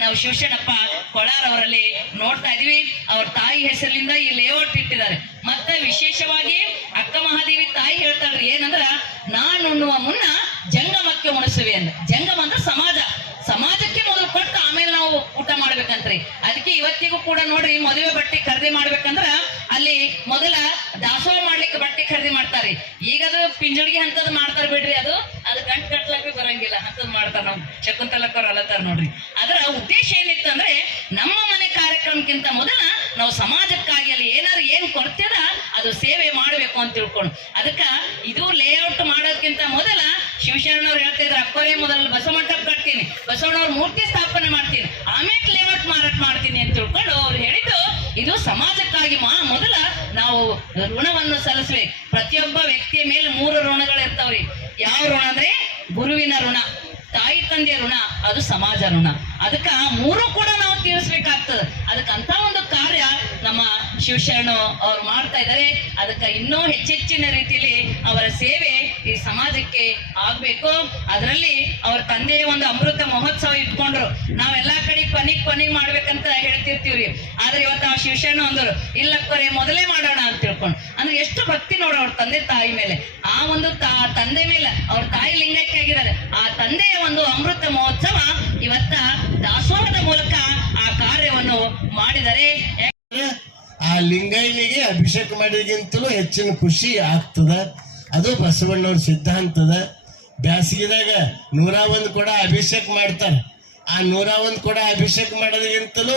ನಾವು ಶಿವಶಣಪ್ಪ ಕೊಳಾರ್ ಅವರಲ್ಲಿ ನೋಡ್ತಾ ಇದೀವಿ ಅವ್ರ ತಾಯಿ ಹೆಸರಿನಿಂದ ಈ ಲೇಔಟ್ ಇಟ್ಟಿದ್ದಾರೆ. ಮತ್ತೆ ವಿಶೇಷವಾಗಿ ಅಕ್ಕ ಮಹಾದೇವಿ ತಾಯಿ ಹೇಳ್ತಾಳ್ರಿ ಏನಂದ್ರ ನಾನು ಉಣ್ಣುವ ಮುನ್ನ ಜಂಗಮಕ್ಕೆ ಉಣಿಸುವೆ ಅಂತ. ಜಂಗಮ ಅಂದ್ರೆ ಸಮಾಜ ಸಮಾಜಕ್ಕೆ ಮೊದಲು ಕೊಟ್ಟು ಆಮೇಲೆ ನಾವು ಊಟ ಮಾಡ್ಬೇಕಂತ್ರಿ. ಅದಕ್ಕೆ ಇವತ್ತಿಗೂ ಕೂಡ ನೋಡ್ರಿ, ಮದುವೆ ಬಟ್ಟೆ ಖರೀದಿ ಮಾಡ್ಬೇಕಂದ್ರ ಅಲ್ಲಿ ಮೊದಲ ದಾಸೋಹ ಮಾಡ್ಲಿಕ್ಕೆ ಬಟ್ಟೆ ಖರೀದಿ ಮಾಡ್ತಾರೆ ಈಗ ಅದು ಪಿಂಜಳಿಗೆ ಹಂತದ ಮಾಡ್ತಾರ ಬಿಡ್ರಿ ಅದು. ಅದು ಗಂಟ್ ಕಟ್ಲಕ್ ಬಿ ಬರಂಗಿಲ್ಲ ಹಂತದ್ ಮಾಡ್ತಾರ ನಾವು ಶಕುಂತಲಕ್ಕವ್ರು ಅಲತ್ತಾರ ನೋಡ್ರಿ. ಅದರ ಉದ್ದೇಶ ಏನಿತ್ತಂದ್ರೆ, ನಮ್ಮ ಮನೆ ಕಾರ್ಯಕ್ರಮಕ್ಕಿಂತ ಮೊದಲ ನಾವು ಸಮಾಜಕ್ಕಾಗಿ ಅಲ್ಲಿ ಏನಾರು ಏನ್ ಕೊಡ್ತೀರ, ಅದು ಸೇವೆ ಮಾಡ್ಬೇಕು ಅಂತ ತಿಳ್ಕೊಂಡು. ಅದಕ್ಕ ಇದು ಲೇಔಟ್ ಮಾಡೋದಕ್ಕಿಂತ ಮೊದಲ ಶಿವಶರಣವ್ರು ಹೇಳ್ತಿದ್ರು, ಅಕ್ಕೋರೇ, ಮೊದಲು ಬಸವಮಂಟಪ ಕಟ್ತೀನಿ. ಬಸವಣ್ಣವ್ರ ಮೂರ್ತಿ ಸ್ಥಾಪನೆ ಮಾಡ್ತೀನಿ. ಆಮೇಲೆ ಲೇಔಟ್ ಮಾರಾಟ ಮಾಡ್ತೀನಿ ಅಂತ ತಿಳ್ಕೊಂಡು ಅವ್ರು ಹೇಳಿದ್ದು, ಇದು ಸಮಾಜಕ್ಕಾಗಿ ಮಾ, ಮೊದಲ ನಾವು ಋಣವನ್ನು ಸಲ್ಲಿಸ್ಬೇಕು. ಪ್ರತಿಯೊಬ್ಬ ವ್ಯಕ್ತಿಯ ಮೇಲೆ ಮೂರು ಋಣಗಳು ಇರ್ತಾವ್ರಿ. ಯಾವ ಋಣ ಅಂದ್ರೆ? ಗುರುವಿನ ಋಣ, ತಾಯಿ ತಂದೆಯ ಋಣ, ಅದು ಸಮಾಜ ಋಣ. ಅದಕ್ಕ ಮೂರು ಕೂಡ ನಾವು ತೀರಿಸ್ಬೇಕಾಗ್ತದೆ ಅದಕ್ಕೆ ಅಂತ ಒಂದು ಕಾರ್ಯ ನಮ್ಮ ಶಿವಶರಣ ಅವ್ರು ಮಾಡ್ತಾ ಇದ್ದಾರೆ ಅದಕ್ಕೆ ಇನ್ನೂ ಹೆಚ್ಚೆಚ್ಚಿನ ರೀತಿಯಲ್ಲಿ ಅವರ ಸೇವೆ ಈ ಸಮಾಜಕ್ಕೆ ಆಗ್ಬೇಕು. ಅದರಲ್ಲಿ ಅವ್ರ ತಂದೆಯ ಒಂದು ಅಮೃತ ಮಹೋತ್ಸವ ಇಟ್ಕೊಂಡ್ರು. ನಾವೆಲ್ಲಾ ಕಡೆ ಕೊನೆ ಕೊನೆ ಮಾಡ್ಬೇಕಂತ ಹೇಳ್ತಿರ್ತೀವ್ರಿ. ಆದ್ರೆ ಇವತ್ತು ಆ ಶಿವಶರಣ ಅಂದ್ರು, ಇಲ್ಲ ಕೊರೆ ಮೊದಲೇ ಮಾಡೋಣ ಅಂತ ತಿಳ್ಕೊಂಡು. ಅಂದ್ರೆ ಎಷ್ಟು ಭಕ್ತಿ ನೋಡ ಅವ್ರ ತಂದೆ ತಾಯಿ ಮೇಲೆ. ಆ ಒಂದು ತಾ- ತಂದೆ ಮೇಲೆ ಅವ್ರ ತಾಯಿ ಲಿಂಗಕ್ಕೆ ಆಗಿದ್ದಾರೆ. ಆ ತಂದೆಯ ಒಂದು ಅಮೃತ ಮಹೋತ್ಸವ ಇವತ್ತ ದಾಸೋಹದ ಮೂಲಕ ಆ ಕಾರ್ಯವನ್ನು ಮಾಡಿದರೆ. ಆ ಲಿಂಗೈನಿಗೆ ಅಭಿಷೇಕ ಮಾಡೋದಕ್ಕಿಂತಲೂ ಹೆಚ್ಚಿನ ಖುಷಿ ಆಗ್ತದ. ಅದು ಬಸವಣ್ಣವ್ರ ಸಿದ್ಧಾಂತದ ಬ್ಯಾಸಗಿದಾಗ ನೂರ ಒಂದು ಕೂಡ ಅಭಿಷೇಕ ಮಾಡ್ತಾರೆ. ಆ ನೂರ ಒಂದು ಕೂಡ ಅಭಿಷೇಕ ಮಾಡೋದಕ್ಕಿಂತಲೂ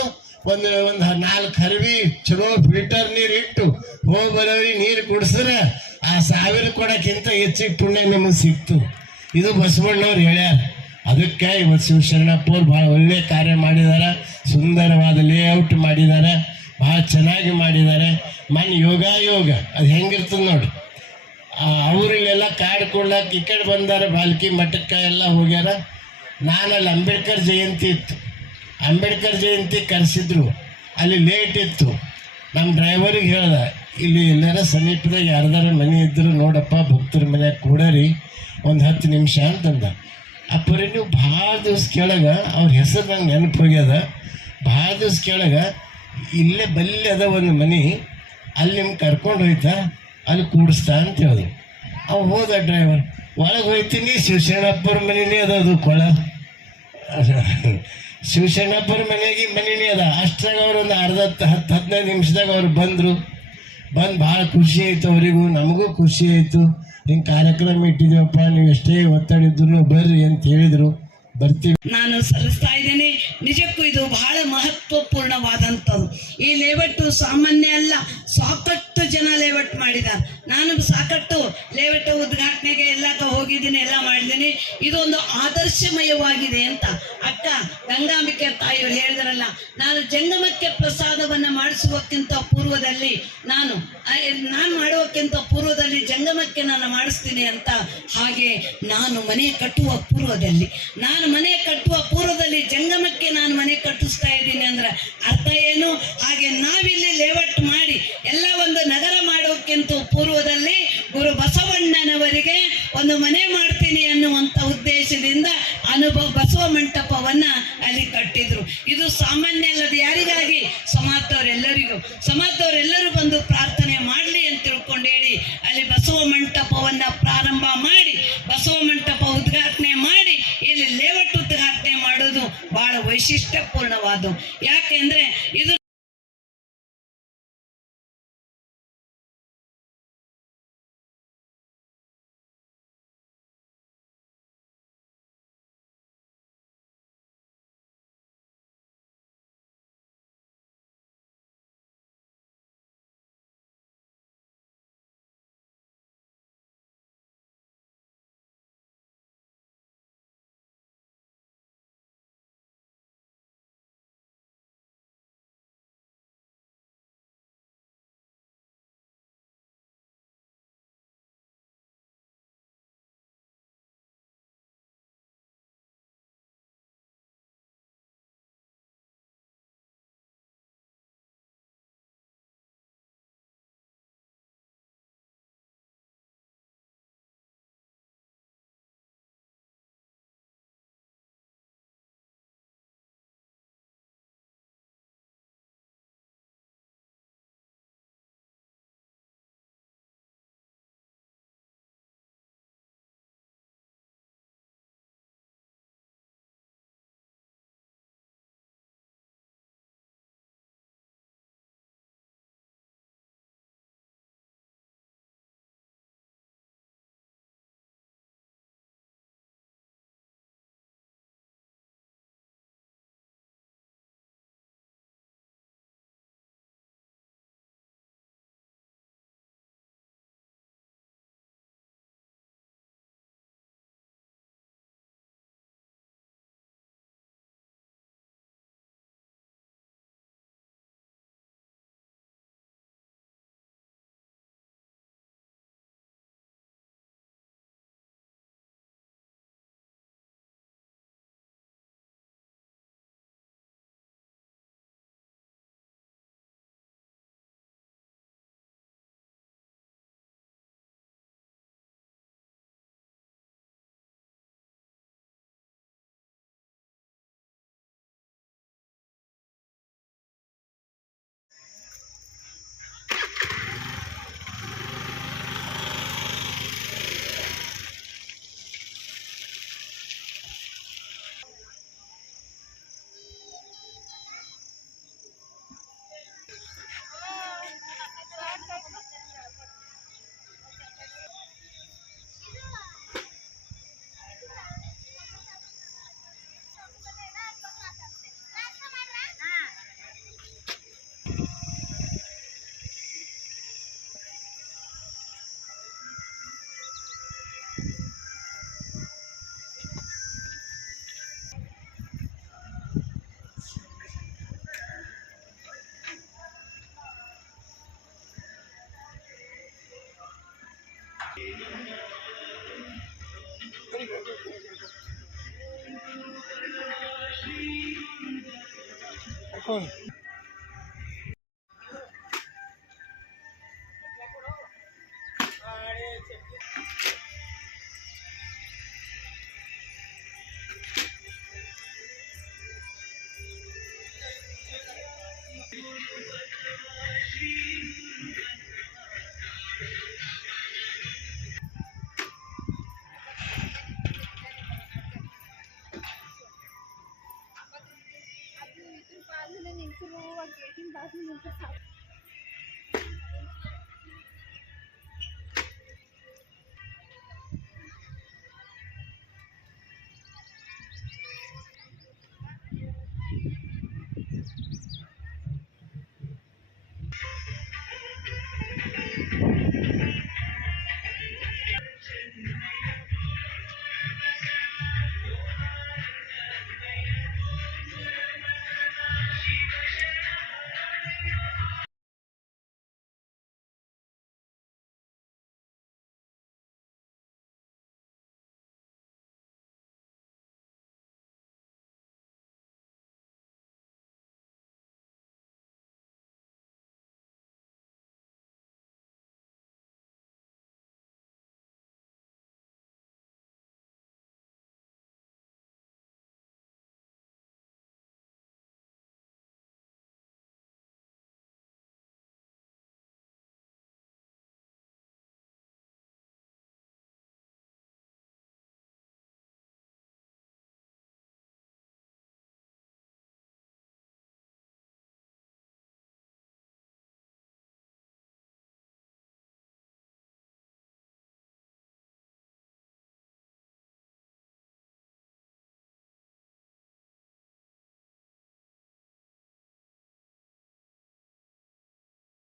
ಒಂದು ಒಂದು ನಾಲ್ಕು ಹರಿವಿ ಚಲೋ ಫಿಲ್ಟರ್ ನೀರು ಇಟ್ಟು ಹೋಗಿ ನೀರು ಕುಡಿಸಿದ್ರೆ ಆ ಸಾವಿರ ಕೊಡಕ್ಕಿಂತ ಹೆಚ್ಚಿಗೆ ಪುಣ್ಯ ನಿಮಗೆ ಸಿಕ್ತು. ಇದು ಬಸವಣ್ಣವ್ರು ಹೇಳ್ಯಾರ. ಅದಕ್ಕೆ ಇವತ್ತು ಶಿವಶರಣಪ್ಪ ಅವ್ರು ಭಾಳ ಒಳ್ಳೆ ಕಾರ್ಯ ಮಾಡಿದ್ದಾರೆ ಸುಂದರವಾದ ಲೇಔಟ್ ಮಾಡಿದ್ದಾರೆ ಭಾಳ ಚೆನ್ನಾಗಿ ಮಾಡಿದ್ದಾರೆ. ಮನೆ ಯೋಗ ಯೋಗ ಅದು ಹೆಂಗಿರ್ತದೆ ನೋಡಿ. ಅವರಿಲ್ಲೆಲ್ಲ ಕಾಡು ಕೊಡ್ಲಕ್ಕೆ ಈ ಕಡೆ ಬಂದಾರ, ಬಾಲ್ಕಿ ಮಠಕ್ಕೆ ಎಲ್ಲ ಹೋಗ್ಯಾರ. ನಾನಲ್ಲಿ ಅಂಬೇಡ್ಕರ್ ಜಯಂತಿ ಇತ್ತು. ಅಂಬೇಡ್ಕರ್ ಜಯಂತಿ ಕರೆಸಿದ್ರು. ಅಲ್ಲಿ ಲೇಟ್ ಇತ್ತು. ನಮ್ಮ ಡ್ರೈವರಿಗೆ ಹೇಳ್ದೆ, ಇಲ್ಲಿ ಎಲ್ಲಾರ ಸಮೀಪದಾಗ ಯಾರ್ದಾರ ಮನೆ ಇದ್ರು ನೋಡಪ್ಪ, ಭಕ್ತರ ಮನ್ಯಾಗ ಕೂಡರಿ, ಒಂದು ಹತ್ತು ನಿಮಿಷ ಅಂತಂದ. ಅಪ್ಪರಿ, ನೀವು ಭಾಳ ದಿವ್ಸ ಕೆಳಗೆ ಅವ್ರ ಹೆಸರು ನಂಗೆ ನೆನಪು ಹೋಗ್ಯದ. ಭಾಳ ದಿವ್ಸ ಕೆಳಗ ಇಲ್ಲೇ ಬಲ್ಲಿ ಅದ ಒಂದು ಮನೆ, ಅಲ್ಲಿ ನಿಮ್ಗೆ ಕರ್ಕೊಂಡು ಹೋಯ್ತಾ, ಅಲ್ಲಿ ಕೂಡಿಸ್ತಾ ಅಂತ ಹೇಳಿದ್ರು. ಅವ ಹೋದ ಡ್ರೈವರ್ ಒಳಗೆ ಹೋಯ್ತೀನಿ, ಶಿವಶರಣಪ್ಪರ ಮನೆಯೇ ಅದ ಅದು ಕೊಳ. ಶಿವಶರಣಪ್ಪರ ಮನೆಗೆ ಮನೆಯೇ ಅದ. ಅಷ್ಟ್ರಾಗ ಅವ್ರು ಒಂದು ಅರ್ಧ ಹತ್ತು ಹದಿನೈದು ನಿಮಿಷದಾಗ ಅವ್ರು ಬಂದರು. ಬಂದು ಭಾಳ ಖುಷಿ ಆಯಿತು ಅವರಿಗೂ, ನಮಗೂ ಖುಷಿ ಆಯಿತು. ಹಿಂಗೆ ಕಾರ್ಯಕ್ರಮ ಇಟ್ಟಿದ್ದೀವಪ್ಪ ನೀವು ಎಷ್ಟೇ ಒತ್ತಡ ಇದ್ರು ಬರ್ರಿ ಅಂತ ಹೇಳಿದರು. ನಾನು ಸಲ್ಲಿಸ್ತಾ ಇದ್ದೇನೆ. ನಿಜಕ್ಕೂ ಇದು ಬಹಳ ಮಹತ್ವಪೂರ್ಣವಾದಂಥದ್ದು. ಈ ಲೇವಟ್ಟು ಸಾಮಾನ್ಯ ಅಲ್ಲ, ಸಾಕಷ್ಟು ಜನ ಲೇವಟ್ ಮಾಡಿದ್ದಾರೆ. ನಾನು ಸಾಕಷ್ಟು ಲೇವಟ್ಟು ಉದ್ಘಾಟನೆಗೆ ಎಲ್ಲ ಹೋಗಿದ್ದೀನಿ, ಎಲ್ಲ ಮಾಡಿದ್ದೀನಿ. ಇದೊಂದು ಆದರ್ಶಮಯವಾಗಿದೆ ಅಂತ ಅಕ್ಕ ಗಂಗಾಂಬಿಕೆ ತಾಯಿಯವರು ಹೇಳಿದ್ರಲ್ಲ, ನಾನು ಜಂಗಮಕ್ಕೆ ಪ್ರಸಾದವನ್ನ ಮಾಡಿಸುವಕ್ಕಿಂತ ಪೂರ್ವದಲ್ಲಿ ನಾನು ನಾನು ಮಾಡುವಕ್ಕಿಂತ ಪೂರ್ವದಲ್ಲಿ ಜಂಗಮಕ್ಕೆ ನಾನು ಮಾಡಿಸ್ತೀನಿ ಅಂತ ಹಾಗೆ ನಾನು ಮನೆ ಕಟ್ಟುವ ಪೂರ್ವದಲ್ಲಿ, ನಾನು ಮನೆ ಕಟ್ಟುವ ಪೂರ್ವದಲ್ಲಿ ಜಂಗಮಕ್ಕೆ ನಾನು ಮನೆ ಕಟ್ಟಿಸ್ತಾ ಇದ್ದೀನಿ ಅಂದ್ರೆ ಸಮಾಜದವರೆಲ್ಲರಿಗೂ ಸಮಾಜದವರೆಲ್ಲರೂ ಬಂದು ಪ್ರಾರ್ಥನೆ ಮಾಡಲಿ ಅಂತ ತಿಳ್ಕೊಂಡು ಹೇಳಿ, ಅಲ್ಲಿ ಬಸವ ಮಂಟಪವನ್ನ ಪ್ರಾರಂಭ ಮಾಡಿ, ಬಸವ ಮಂಟಪ ಉದ್ಘಾಟನೆ ಮಾಡಿ, ಇಲ್ಲಿ ಲೇಔಟ್ ಉದ್ಘಾಟನೆ ಮಾಡೋದು ಬಹಳ ವೈಶಿಷ್ಟ್ಯಪೂರ್ಣವಾದ